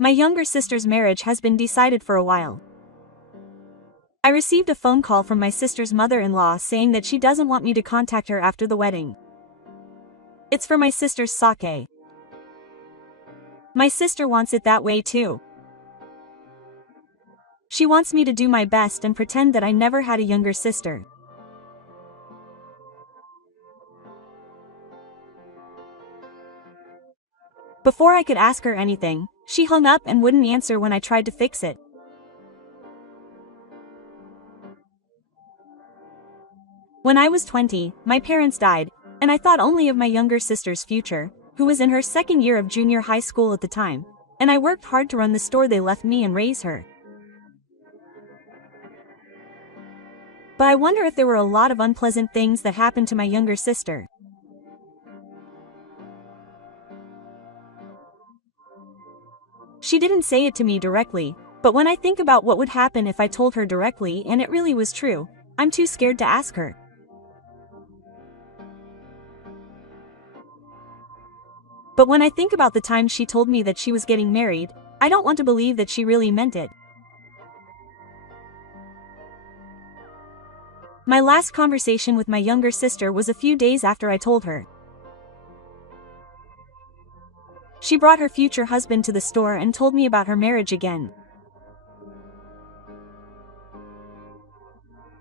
My younger sister's marriage has been decided for a while. I received a phone call from my sister's mother-in-law saying that she doesn't want me to contact her after the wedding. It's for my sister's sake. My sister wants it that way too. She wants me to do my best and pretend that I never had a younger sister. Before I could ask her anything, she hung up and wouldn't answer when I tried to fix it. When I was 20, my parents died, and I thought only of my younger sister's future, who was in her second year of junior high school at the time, and I worked hard to run the store they left me and raise her. But I wonder if there were a lot of unpleasant things that happened to my younger sister. She didn't say it to me directly, but when I think about what would happen if I told her directly and it really was true, I'm too scared to ask her. But when I think about the time she told me that she was getting married, I don't want to believe that she really meant it. My last conversation with my younger sister was a few days after I told her. She brought her future husband to the store and told me about her marriage again.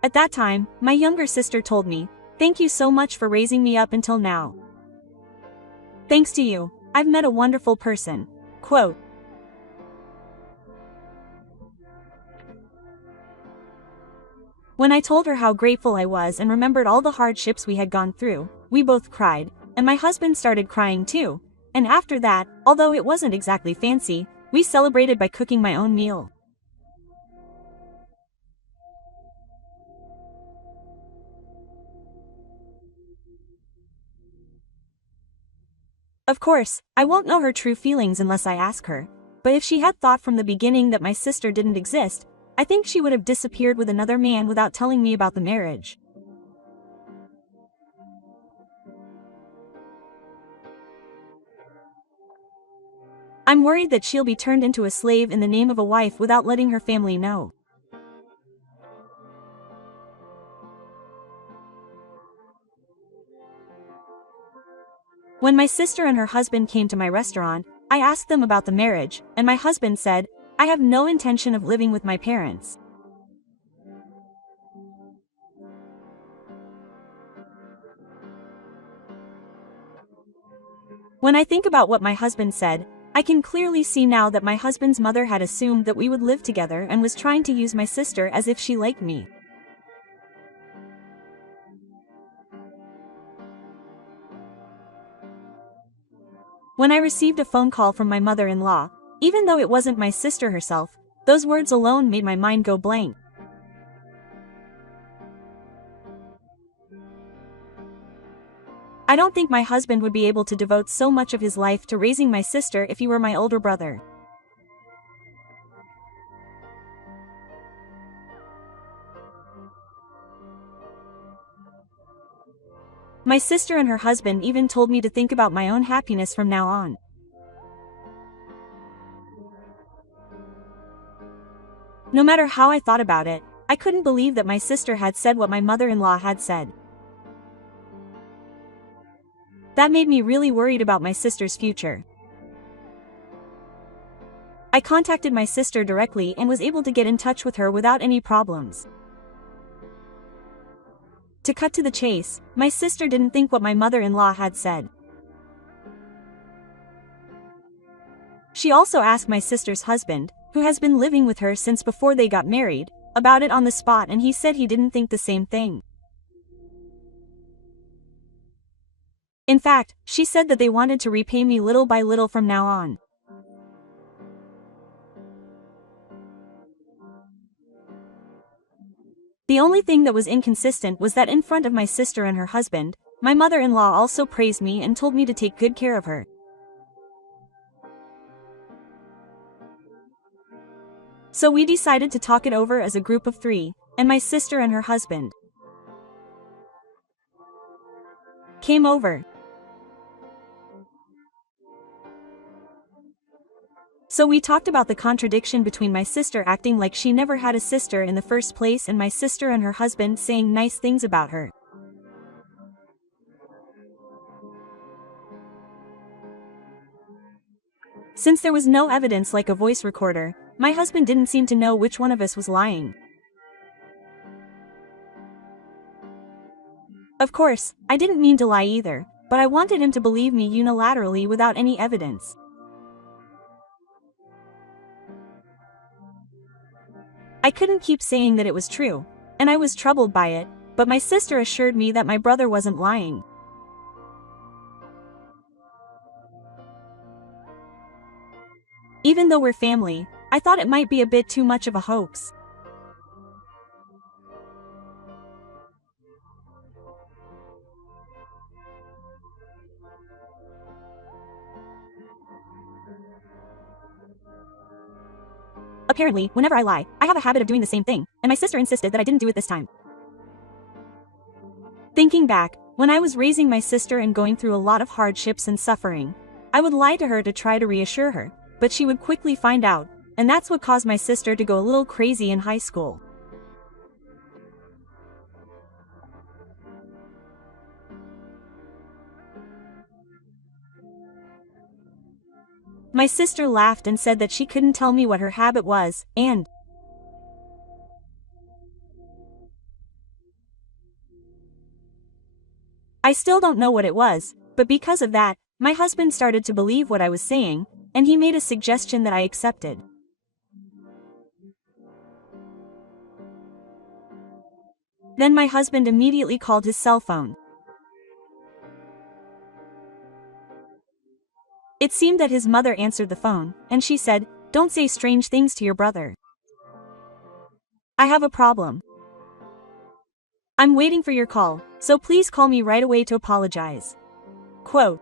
At that time, my younger sister told me, "Thank you so much for raising me up until now. Thanks to you, I've met a wonderful person." Quote. When I told her how grateful I was and remembered all the hardships we had gone through, we both cried, and my husband started crying too. And after that, although it wasn't exactly fancy, we celebrated by cooking my own meal. Of course, I won't know her true feelings unless I ask her, but if she had thought from the beginning that my sister didn't exist, I think she would have disappeared with another man without telling me about the marriage. I'm worried that she'll be turned into a slave in the name of a wife without letting her family know. When my sister and her husband came to my restaurant, I asked them about the marriage, and my husband said, "I have no intention of living with my parents." When I think about what my husband said, I can clearly see now that my husband's mother had assumed that we would live together and was trying to use my sister as if she liked me. When I received a phone call from my mother-in-law, even though it wasn't my sister herself, those words alone made my mind go blank. I don't think my husband would be able to devote so much of his life to raising my sister if he were my older brother. My sister and her husband even told me to think about my own happiness from now on. No matter how I thought about it, I couldn't believe that my sister had said what my mother-in-law had said. That made me really worried about my sister's future. I contacted my sister directly and was able to get in touch with her without any problems. To cut to the chase, my sister didn't think what my mother-in-law had said. She also asked my sister's husband, who has been living with her since before they got married, about it on the spot, and he said he didn't think the same thing. In fact, she said that they wanted to repay me little by little from now on. The only thing that was inconsistent was that in front of my sister and her husband, my mother-in-law also praised me and told me to take good care of her. So we decided to talk it over as a group of 3, and my sister and her husband came over. So we talked about the contradiction between my sister acting like she never had a sister in the first place and my sister and her husband saying nice things about her. Since there was no evidence like a voice recorder, my husband didn't seem to know which one of us was lying. Of course, I didn't mean to lie either, but I wanted him to believe me unilaterally without any evidence. I couldn't keep saying that it was true, and I was troubled by it, but my sister assured me that my brother wasn't lying. Even though we're family, I thought it might be a bit too much of a hoax. Apparently, whenever I lie, I have a habit of doing the same thing, and my sister insisted that I didn't do it this time. Thinking back, when I was raising my sister and going through a lot of hardships and suffering, I would lie to her to try to reassure her, but she would quickly find out, and that's what caused my sister to go a little crazy in high school. My sister laughed and said that she couldn't tell me what her habit was, and I still don't know what it was, but because of that, my husband started to believe what I was saying, and he made a suggestion that I accepted. Then my husband immediately called his cell phone. It seemed that his mother answered the phone, and she said, "Don't say strange things to your brother. I have a problem. I'm waiting for your call, so please call me right away to apologize." Quote.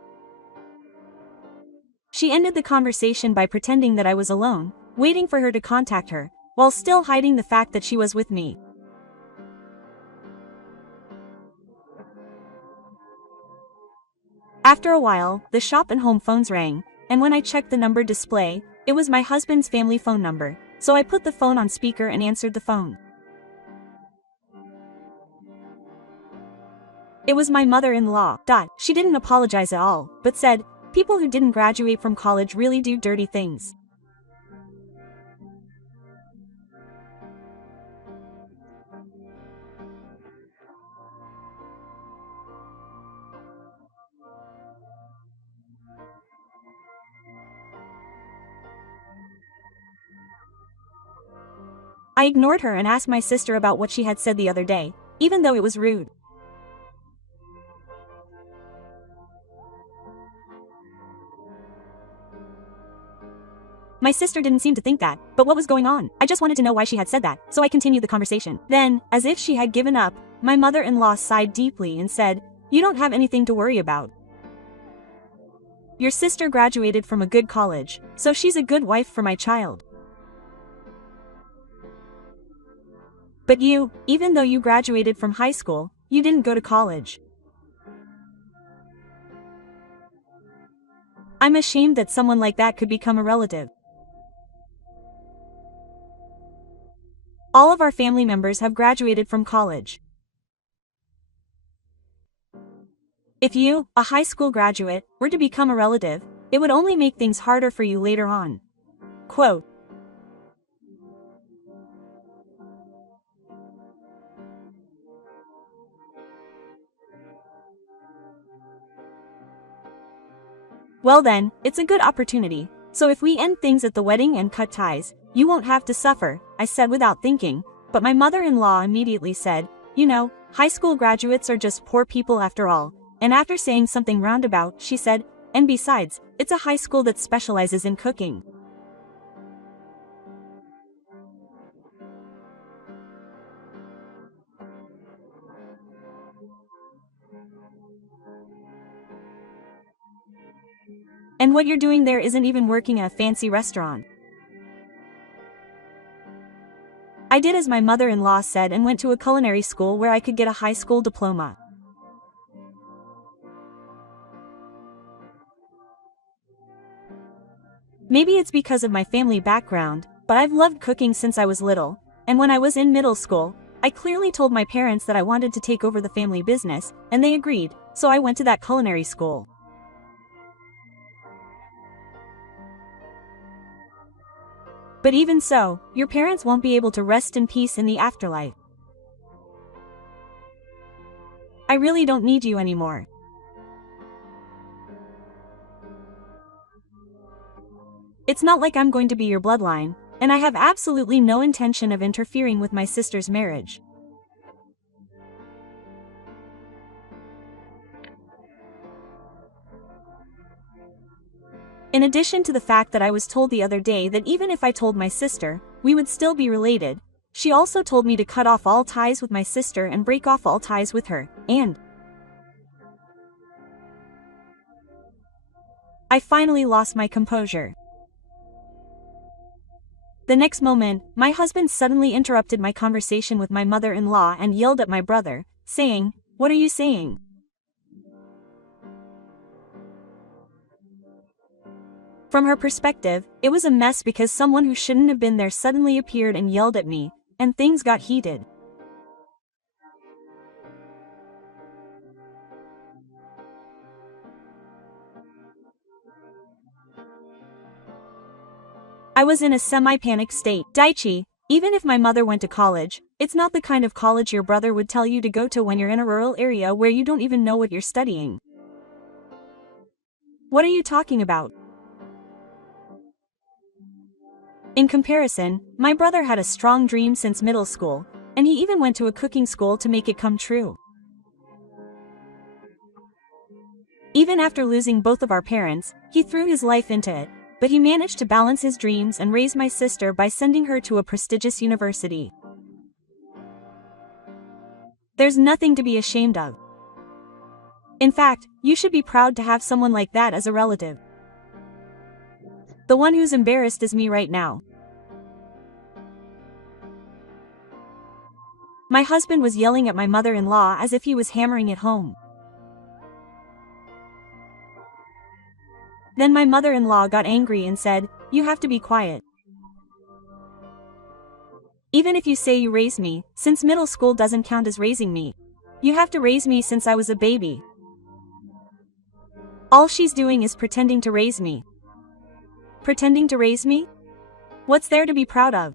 She ended the conversation by pretending that I was alone, waiting for her to contact her, while still hiding the fact that she was with me. After a while, the shop and home phones rang, and when I checked the number display, it was my husband's family phone number, so I put the phone on speaker and answered the phone. It was my mother-in-law. She didn't apologize at all, but said, "People who didn't graduate from college really do dirty things." I ignored her and asked my sister about what she had said the other day, even though it was rude. My sister didn't seem to think that, but what was going on? I just wanted to know why she had said that, so I continued the conversation. Then, as if she had given up, my mother-in-law sighed deeply and said, "You don't have anything to worry about. Your sister graduated from a good college, so she's a good wife for my child. But you, even though you graduated from high school, you didn't go to college. I'm ashamed that someone like that could become a relative. All of our family members have graduated from college. If you, a high school graduate, were to become a relative, it would only make things harder for you later on." Quote. Well then, it's a good opportunity, so if we end things at the wedding and cut ties, you won't have to suffer, I said without thinking, but my mother-in-law immediately said, "You know, high school graduates are just poor people after all," and after saying something roundabout, she said, "And besides, it's a high school that specializes in cooking." And what you're doing there isn't even working at a fancy restaurant. I did as my mother-in-law said and went to a culinary school where I could get a high school diploma. Maybe it's because of my family background, but I've loved cooking since I was little, and when I was in middle school, I clearly told my parents that I wanted to take over the family business, and they agreed, so I went to that culinary school. But even so, your parents won't be able to rest in peace in the afterlife. I really don't need you anymore. It's not like I'm going to be your bloodline, and I have absolutely no intention of interfering with my sister's marriage. In addition to the fact that I was told the other day that even if I told my sister, we would still be related, she also told me to cut off all ties with my sister and break off all ties with her, and I finally lost my composure. The next moment, my husband suddenly interrupted my conversation with my mother-in-law and yelled at my brother, saying, "What are you saying?" From her perspective, it was a mess because someone who shouldn't have been there suddenly appeared and yelled at me, and things got heated. I was in a semi-panic state. Daichi, even if my mother went to college, it's not the kind of college your brother would tell you to go to when you're in a rural area where you don't even know what you're studying. What are you talking about? In comparison, my brother had a strong dream since middle school, and he even went to a cooking school to make it come true. Even after losing both of our parents, he threw his life into it, but he managed to balance his dreams and raise my sister by sending her to a prestigious university. There's nothing to be ashamed of. In fact, you should be proud to have someone like that as a relative. The one who's embarrassed is me right now. My husband was yelling at my mother-in-law as if he was hammering it home. Then my mother-in-law got angry and said, "You have to be quiet. Even if you say you raised me, since middle school doesn't count as raising me, you have to raise me since I was a baby. All she's doing is pretending to raise me." Pretending to raise me? What's there to be proud of?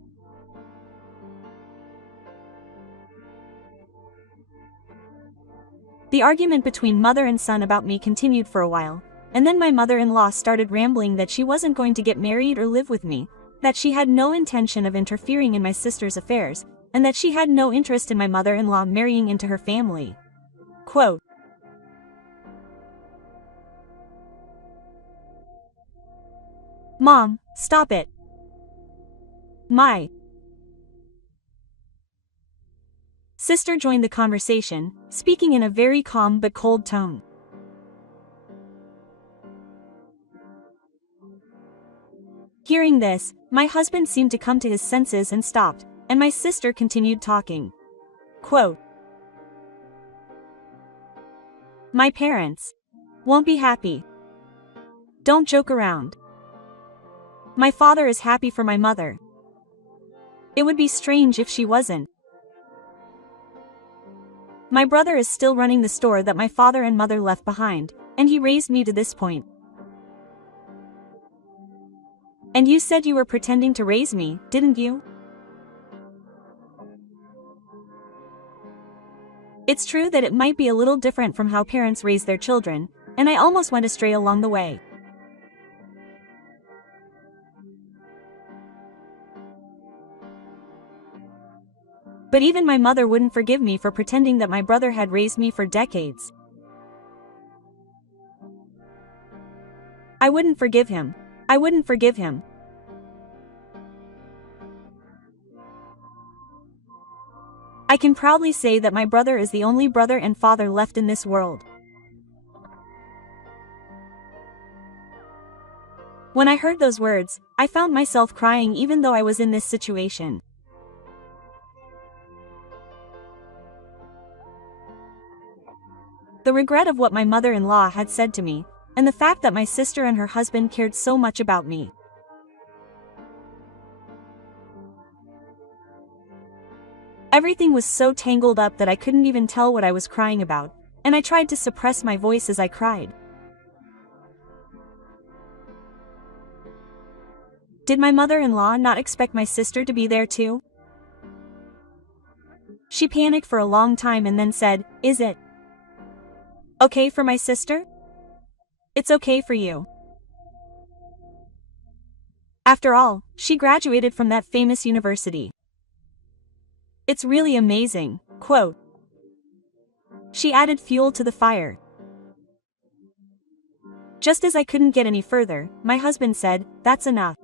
The argument between mother and son about me continued for a while, and then my mother-in-law started rambling that she wasn't going to get married or live with me, that she had no intention of interfering in my sister's affairs, and that she had no interest in my mother-in-law marrying into her family. Quote, "Mom, stop it. My sister joined the conversation, speaking in a very calm but cold tone. Hearing this, my husband seemed to come to his senses and stopped, and my sister continued talking. Quote, "My parents won't be happy. Don't joke around. My father is happy for my mother. It would be strange if she wasn't. My brother is still running the store that my father and mother left behind, and he raised me to this point. And you said you were pretending to raise me, didn't you? It's true that it might be a little different from how parents raise their children, and I almost went astray along the way. But even my mother wouldn't forgive me for pretending that my brother had raised me for decades. I wouldn't forgive him. I wouldn't forgive him. I can proudly say that my brother is the only brother and father left in this world. When I heard those words, I found myself crying even though I was in this situation. The regret of what my mother-in-law had said to me, and the fact that my sister and her husband cared so much about me, Everything was so tangled up that I couldn't even tell what I was crying about, and I tried to suppress my voice as I cried. Did my mother-in-law not expect my sister to be there too? She panicked for a long time and then said, "Is it okay for my sister? It's okay for you. After all, she graduated from that famous university. It's really amazing." Quote. She added fuel to the fire. Just as I couldn't get any further, my husband said, "That's enough.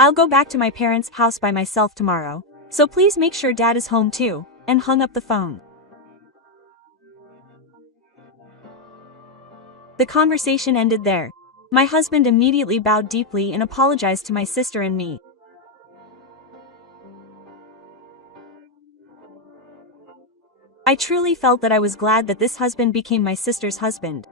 I'll go back to my parents' house by myself tomorrow, so please make sure Dad is home too," and hung up the phone. The conversation ended there. My husband immediately bowed deeply and apologized to my sister and me. I truly felt that I was glad that this husband became my sister's husband.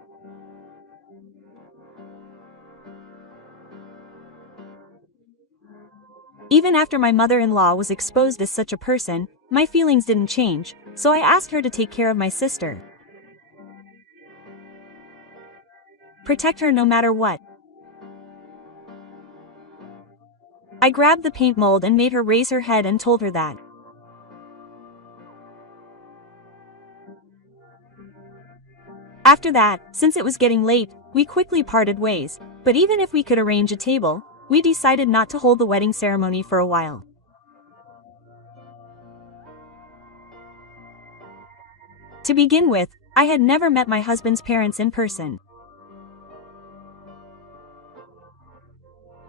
Even after my mother-in-law was exposed as such a person, my feelings didn't change, so I asked her to take care of my sister. Protect her no matter what. I grabbed the paint mold and made her raise her head and told her that. After that, since it was getting late, we quickly parted ways, but even if we could arrange a table, we decided not to hold the wedding ceremony for a while. To begin with, I had never met my husband's parents in person.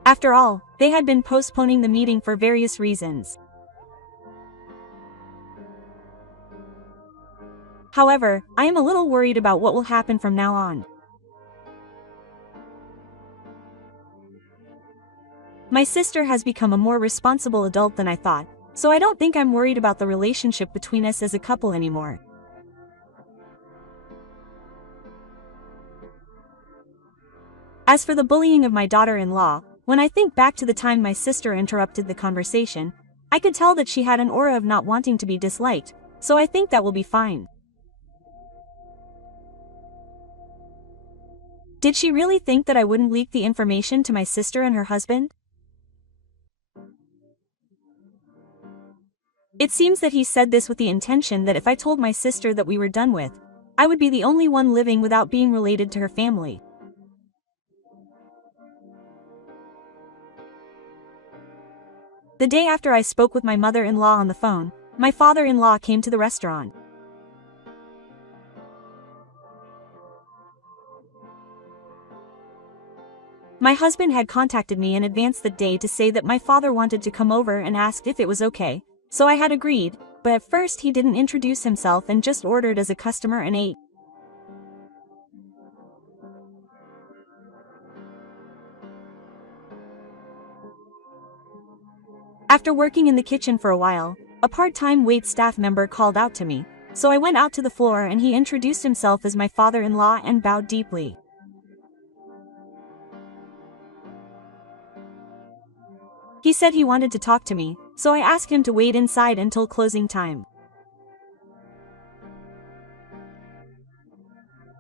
After all, they had been postponing the meeting for various reasons. However, I am a little worried about what will happen from now on. My sister has become a more responsible adult than I thought, so I don't think I'm worried about the relationship between us as a couple anymore. As for the bullying of my daughter-in-law, when I think back to the time my sister interrupted the conversation, I could tell that she had an aura of not wanting to be disliked, so I think that will be fine. Did she really think that I wouldn't leak the information to my sister and her husband? It seems that he said this with the intention that if I told my sister that we were done with, I would be the only one living without being related to her family. The day after I spoke with my mother-in-law on the phone, my father-in-law came to the restaurant. My husband had contacted me in advance that day to say that my father wanted to come over and asked if it was okay, so I had agreed, but at first he didn't introduce himself and just ordered as a customer and ate. After working in the kitchen for a while, a part-time wait staff member called out to me, so I went out to the floor and he introduced himself as my father-in-law and bowed deeply. He said he wanted to talk to me, so I asked him to wait inside until closing time.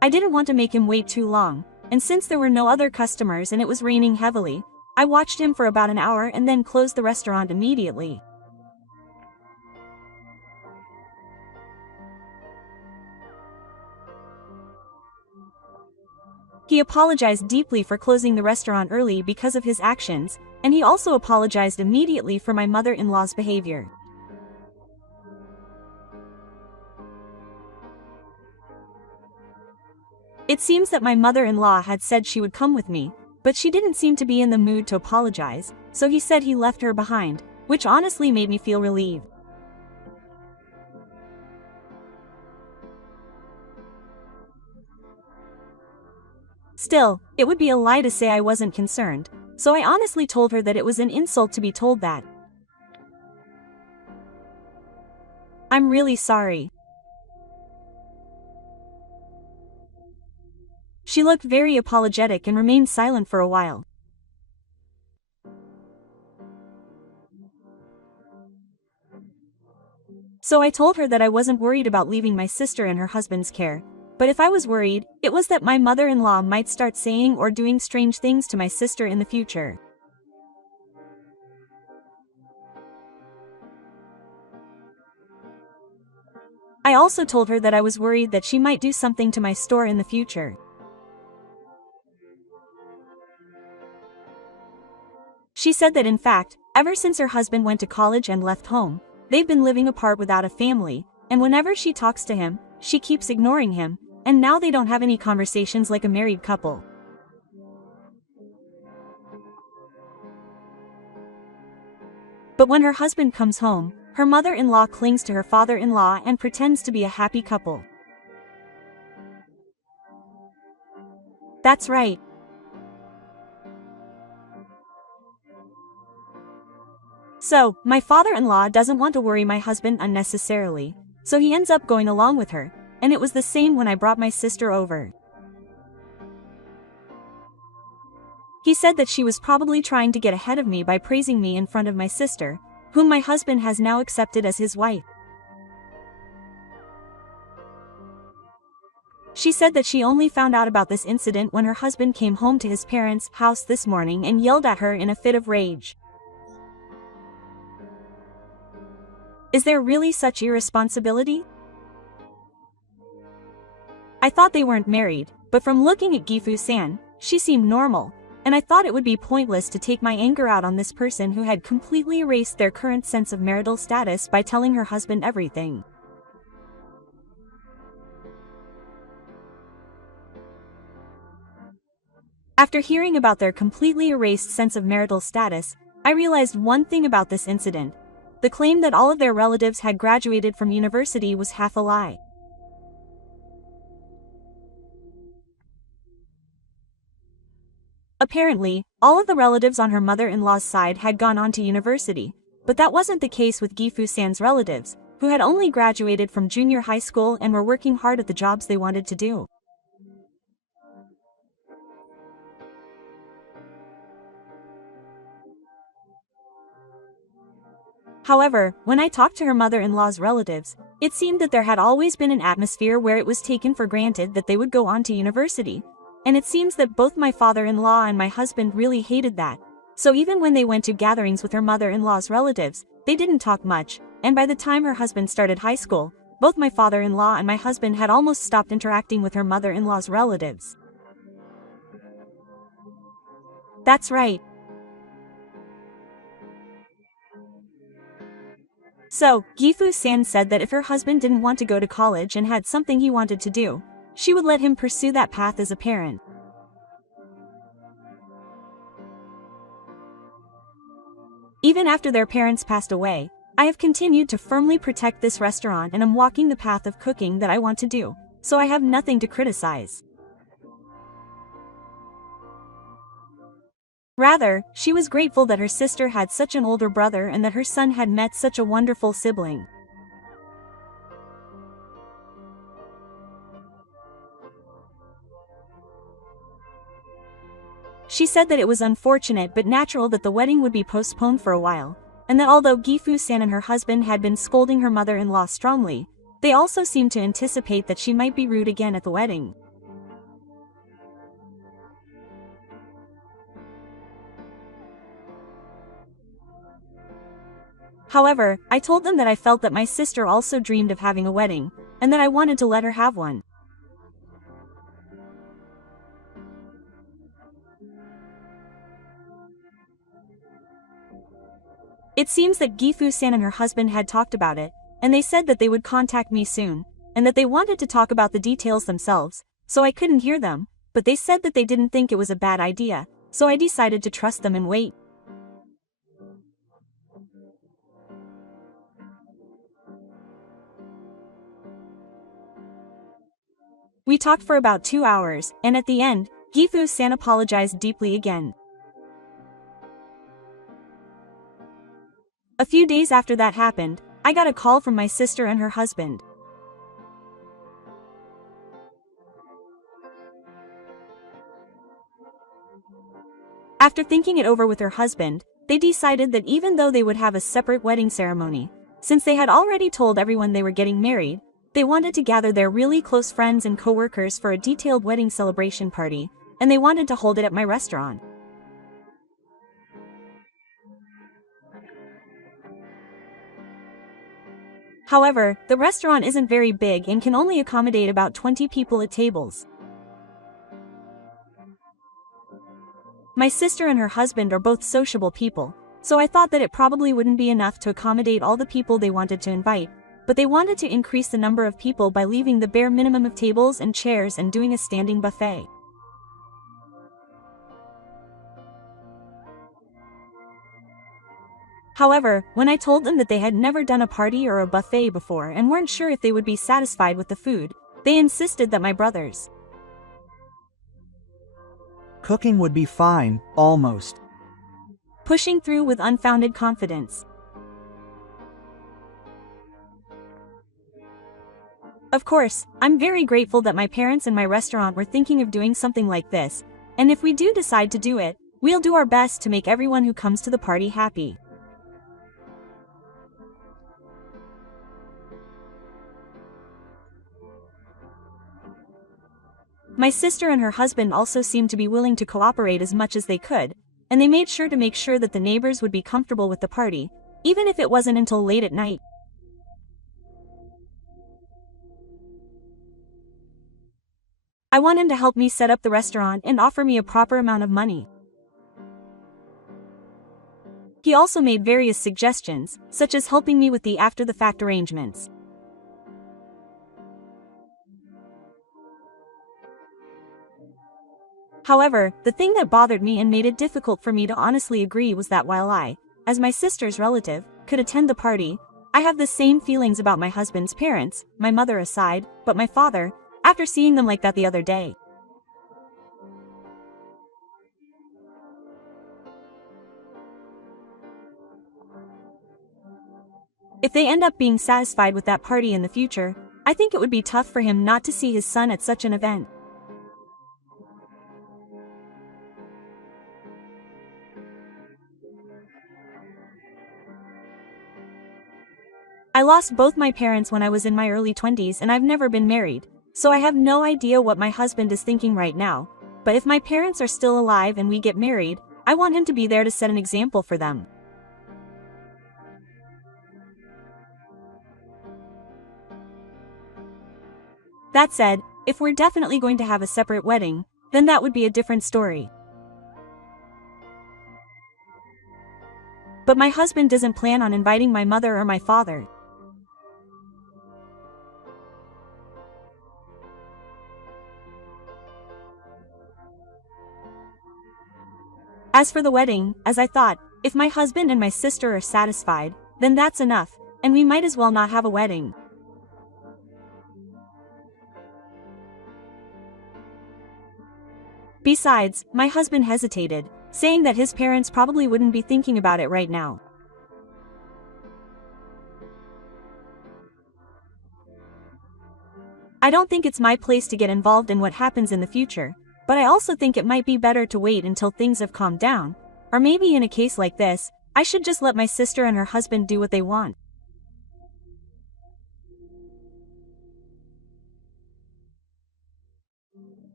I didn't want to make him wait too long, and since there were no other customers and it was raining heavily, I watched him for about an hour and then closed the restaurant immediately. He apologized deeply for closing the restaurant early because of his actions, and he also apologized immediately for my mother-in-law's behavior. It seems that my mother-in-law had said she would come with me, but she didn't seem to be in the mood to apologize, so he said he left her behind, which honestly made me feel relieved. Still, it would be a lie to say I wasn't concerned, so I honestly told her that it was an insult to be told that. I'm really sorry. She looked very apologetic and remained silent for a while. So I told her that I wasn't worried about leaving my sister in her husband's care. But if I was worried, it was that my mother-in-law might start saying or doing strange things to my sister in the future. I also told her that I was worried that she might do something to my store in the future. She said that in fact, ever since her husband went to college and left home, they've been living apart without a family, and whenever she talks to him, she keeps ignoring him, and now they don't have any conversations like a married couple. But when her husband comes home, her mother-in-law clings to her father-in-law and pretends to be a happy couple. That's right. So, my father-in-law doesn't want to worry my husband unnecessarily, so he ends up going along with her, and it was the same when I brought my sister over. He said that she was probably trying to get ahead of me by praising me in front of my sister, whom my husband has now accepted as his wife. She said that she only found out about this incident when her husband came home to his parents' house this morning and yelled at her in a fit of rage. Is there really such irresponsibility? I thought they weren't married, but from looking at Gifu-san, she seemed normal, and I thought it would be pointless to take my anger out on this person who had completely erased their current sense of marital status by telling her husband everything. After hearing about their completely erased sense of marital status, I realized one thing about this incident. The claim that all of their relatives had graduated from university was half a lie. Apparently, all of the relatives on her mother-in-law's side had gone on to university, but that wasn't the case with Gifu-san's relatives, who had only graduated from junior high school and were working hard at the jobs they wanted to do. However, when I talked to her mother-in-law's relatives, it seemed that there had always been an atmosphere where it was taken for granted that they would go on to university, and it seems that both my father-in-law and my husband really hated that. So even when they went to gatherings with her mother-in-law's relatives, they didn't talk much, and by the time her husband started high school, both my father-in-law and my husband had almost stopped interacting with her mother-in-law's relatives. That's right. So, Gifu-san said that if her husband didn't want to go to college and had something he wanted to do, she would let him pursue that path as a parent. Even after their parents passed away, I have continued to firmly protect this restaurant and am walking the path of cooking that I want to do, so I have nothing to criticize. Rather, she was grateful that her sister had such an older brother and that her son had met such a wonderful sibling. She said that it was unfortunate but natural that the wedding would be postponed for a while, and that although Gifu-san and her husband had been scolding her mother-in-law strongly, they also seemed to anticipate that she might be rude again at the wedding. However, I told them that I felt that my sister also dreamed of having a wedding, and that I wanted to let her have one. It seems that Gifu-san and her husband had talked about it, and they said that they would contact me soon, and that they wanted to talk about the details themselves, so I couldn't hear them, but they said that they didn't think it was a bad idea, so I decided to trust them and wait. We talked for about 2 hours, and at the end, Gifu-san apologized deeply again. A few days after that happened, I got a call from my sister and her husband. After thinking it over with her husband, they decided that even though they would have a separate wedding ceremony, Since they had already told everyone they were getting married, they wanted to gather their really close friends and co-workers for a detailed wedding celebration party, and they wanted to hold it at my restaurant. However, the restaurant isn't very big and can only accommodate about 20 people at tables. My sister and her husband are both sociable people, so I thought that it probably wouldn't be enough to accommodate all the people they wanted to invite, but they wanted to increase the number of people by leaving the bare minimum of tables and chairs and doing a standing buffet. However, when I told them that they had never done a party or a buffet before and weren't sure if they would be satisfied with the food, they insisted that my brothers cooking would be fine, almost. Pushing through with unfounded confidence. Of course, I'm very grateful that my parents and my restaurant were thinking of doing something like this, and if we do decide to do it, we'll do our best to make everyone who comes to the party happy. My sister and her husband also seemed to be willing to cooperate as much as they could, and they made sure to make sure that the neighbors would be comfortable with the party, even if it wasn't until late at night. I want him to help me set up the restaurant and offer me a proper amount of money. He also made various suggestions, such as helping me with the after-the-fact arrangements. However, the thing that bothered me and made it difficult for me to honestly agree was that while I, as my sister's relative, could attend the party, I have the same feelings about my husband's parents, my mother aside, but my father, after seeing them like that the other day. If they end up being satisfied with that party in the future, I think it would be tough for him not to see his son at such an event. I lost both my parents when I was in my early 20s and I've never been married, so I have no idea what my husband is thinking right now, but if my parents are still alive and we get married, I want him to be there to set an example for them. That said, if we're definitely going to have a separate wedding, then that would be a different story. But my husband doesn't plan on inviting my mother or my father. As for the wedding, as I thought, if my husband and my sister are satisfied, then that's enough, and we might as well not have a wedding. Besides, my husband hesitated, saying that his parents probably wouldn't be thinking about it right now. I don't think it's my place to get involved in what happens in the future, but I also think it might be better to wait until things have calmed down, or maybe in a case like this, I should just let my sister and her husband do what they want.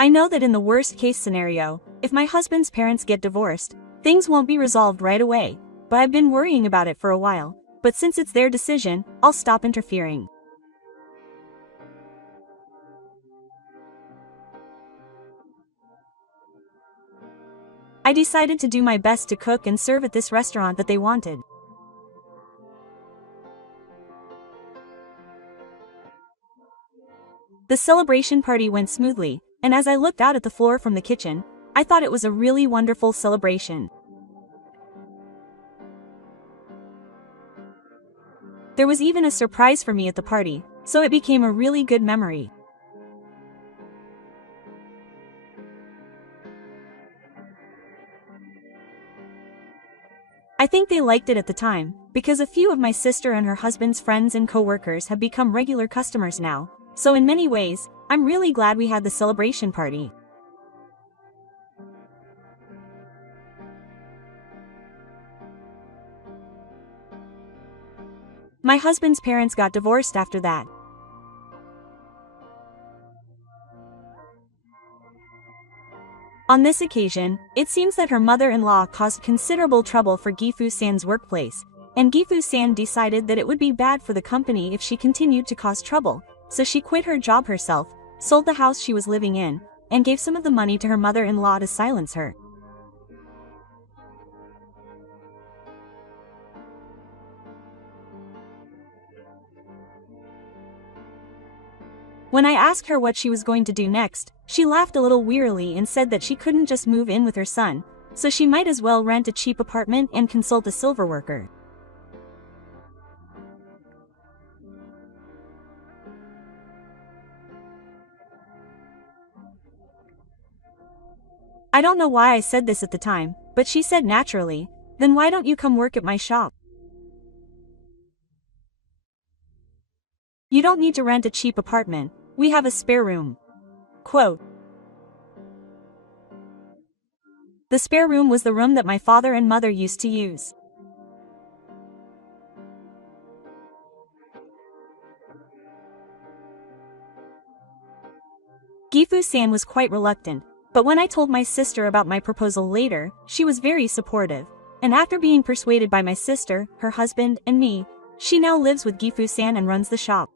I know that in the worst case scenario, if my husband's parents get divorced, things won't be resolved right away, but I've been worrying about it for a while, but since it's their decision, I'll stop interfering. I decided to do my best to cook and serve at this restaurant that they wanted. The celebration party went smoothly, and as I looked out at the floor from the kitchen, I thought it was a really wonderful celebration. There was even a surprise for me at the party, so it became a really good memory. I think they liked it at the time, because a few of my sister and her husband's friends and co-workers have become regular customers now, so in many ways, I'm really glad we had the celebration party. My husband's parents got divorced after that. On this occasion, it seems that her mother-in-law caused considerable trouble for Gifu-san's workplace, and Gifu-san decided that it would be bad for the company if she continued to cause trouble, so she quit her job herself, sold the house she was living in, and gave some of the money to her mother-in-law to silence her. When I asked her what she was going to do next, she laughed a little wearily and said that she couldn't just move in with her son, so she might as well rent a cheap apartment and consult a silver worker. I don't know why I said this at the time, but she said naturally, "Then why don't you come work at my shop? You don't need to rent a cheap apartment. We have a spare room." Quote. The spare room was the room that my father and mother used to use. Gifu-san was quite reluctant, but when I told my sister about my proposal later, she was very supportive, and after being persuaded by my sister, her husband, and me, she now lives with Gifu-san and runs the shop.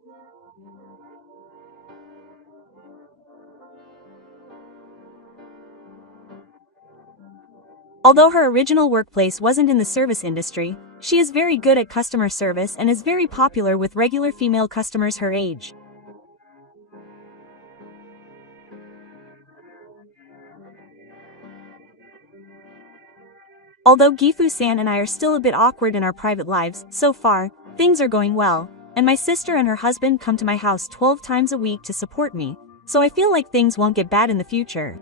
Although her original workplace wasn't in the service industry, she is very good at customer service and is very popular with regular female customers her age. Although Gifu-san and I are still a bit awkward in our private lives, so far, things are going well, and my sister and her husband come to my house 12 times a week to support me, so I feel like things won't get bad in the future.